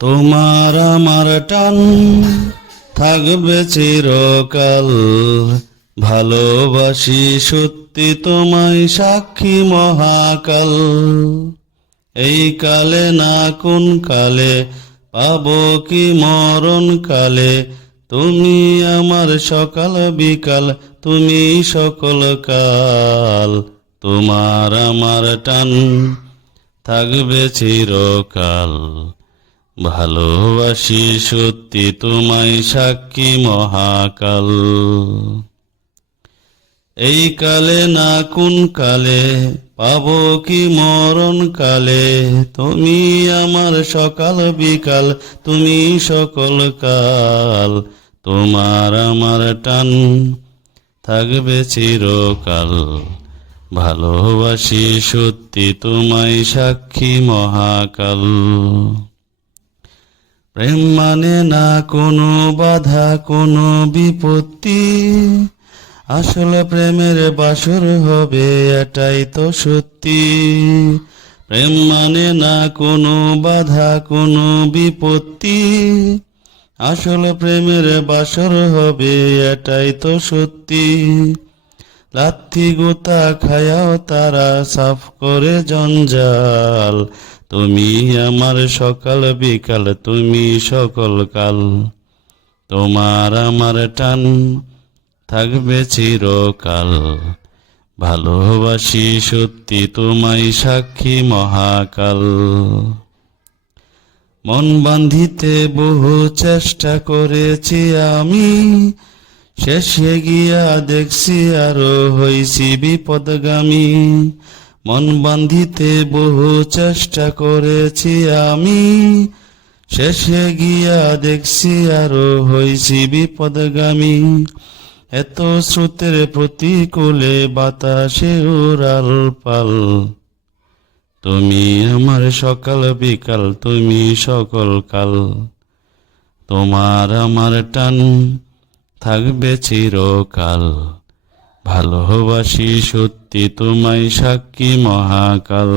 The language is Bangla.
তোমার আমার টান থাকবে চিরকাল, ভালোবাসি সত্যি তোমায় সাক্ষী মহাকাল। এই কালে না কোন কালে পাবো কি মরণ কালে, তুমি আমার সকাল বিকাল, তুমি সকল কাল। তোমার আমার টান থাকবে চিরকাল, ভালোবাসি সত্যি তোমায় সাক্ষী মহাকাল। এই কালে না কোন কালে পাবো কি মরণ কালে, তুমি আমার সকাল বিকাল, তুমি সকল কাল। তোমার আমার টান থাকবে চিরকাল, ভালোবাসি সত্যি তোমায় সাক্ষী মহাকাল। প্রেম মানে না কোনো বাধা কোনো বিপত্তি, আসলে প্রেমের বাসর হবে এটাই তো সত্যি। প্রেম মানে না কোনো বাধা কোনো বিপত্তি, আসলে প্রেমের বাসর হবে এটাই তো সত্যি। লাথি গোতা খায়াও তারা সাফ করে জঞ্জাল, তুমি আমার সকাল বিকাল, তুমি সকল কাল। তোমার আমার টান থাকবে চিরকাল, ভালোবাসি সত্যি তোমায় সাক্ষী মহাকাল। মন বাঁধিতে বহু চেষ্টা করেছি আমি, শেষে গিয়া দেখছি আরো হইছি বিপদগামী। মন বাঁধিতে বহু চেষ্টা করেছি আমি, শেষে গিয়া দেখছি আরো হইছি বিপদগামী। এত স্রোতের প্রতিকূলে বাতাসে উড়াল পাল, তুমি আমার সকাল বিকাল, তুমি সকল কাল। তোমার আমার টান থাকবে চিরকাল, ভালোবাসি সত্যি তোমায় সাক্ষী মহাকাল।